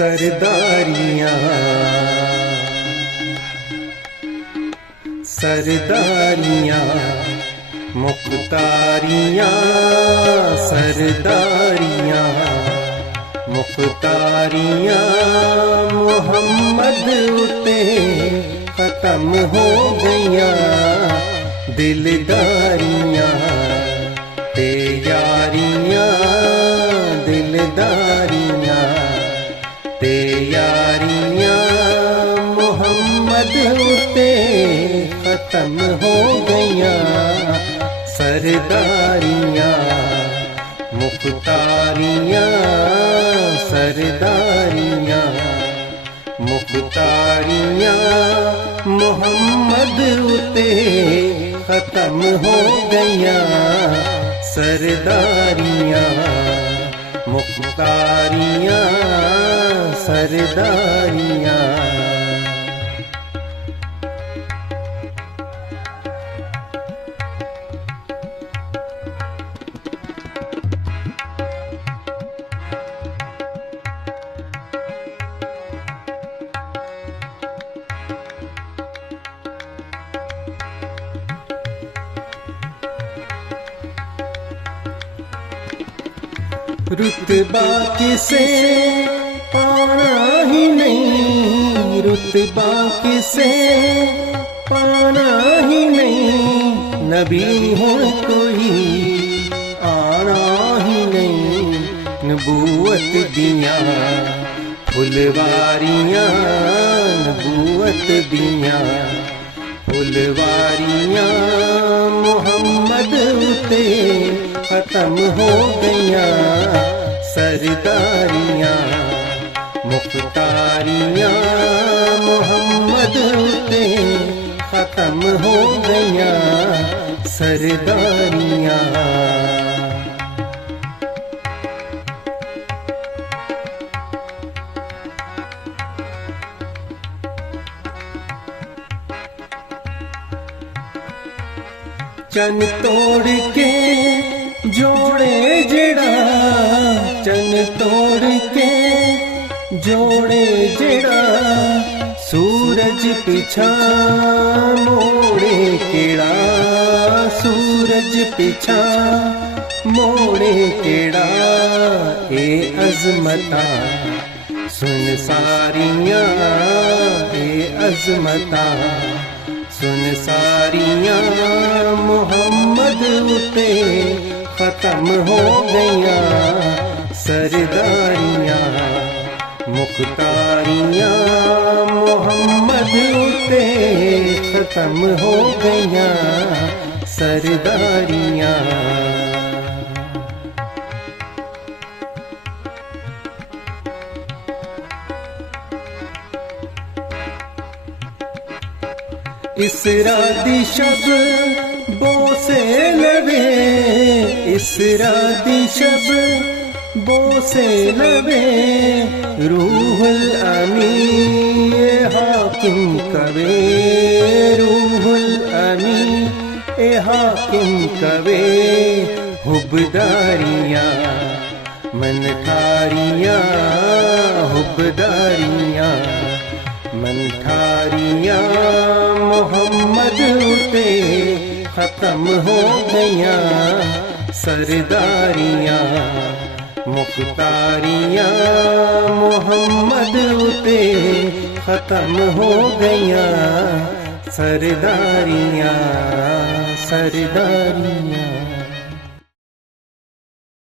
सरदारियां सरदारियां मुख्तारियां सरदारियां मुख्तारियां मोहम्मद उते खत्म हो गईयां दिलदारियां ते यारियां दिलदारियां ते यारियां मोहम्मद उते खत्म हो गईयां सरदारियां मुख्तारियां सरदारियां मुख्तारियां मोहम्मद उते खत्म हो गईयां सरदारियां मुख्तारियां सरदारियां। रुतबा किसे पाना ही नहीं रुतबा किसे पाना ही नहीं नबी हूँ कोई आना ही नहीं नबूवत दिया फुलवारियां नबूवत दिया फुलवारियां मोहम्मद उते खत्म हो गईयां सरदारियां मुख्तारियां मोहम्मद उते खत्म हो गईयां सरदारियां। चन तोड़ के जोड़े जड़ा चन तोड़ के जोड़े जड़ा सूरज पिछा मोड़े केड़ा सूरज पिछा मोड़े केड़ा ए अजमता सुन सारियां ए अजमता सुन सारियां मोहम्मद उते खत्म हो गईयां सरदारियां मुख्तारियां मोहम्मद उते खत्म हो गईयां सरदारियां। इसरा दी शब बोसे लवे इसरा दी शब बोसे लवे रूहुल अमी हाकिम कवे रूहुल अमी ए हाकिम कवे हुबदारियां मन ठारियां हुबदारियां मन ठारियां मोहम्मद उते खत्म हो गईयां सरदारियां मुख्तारियां मोहम्मद उते खत्म हो गईयां सरदारियां सरदारियां।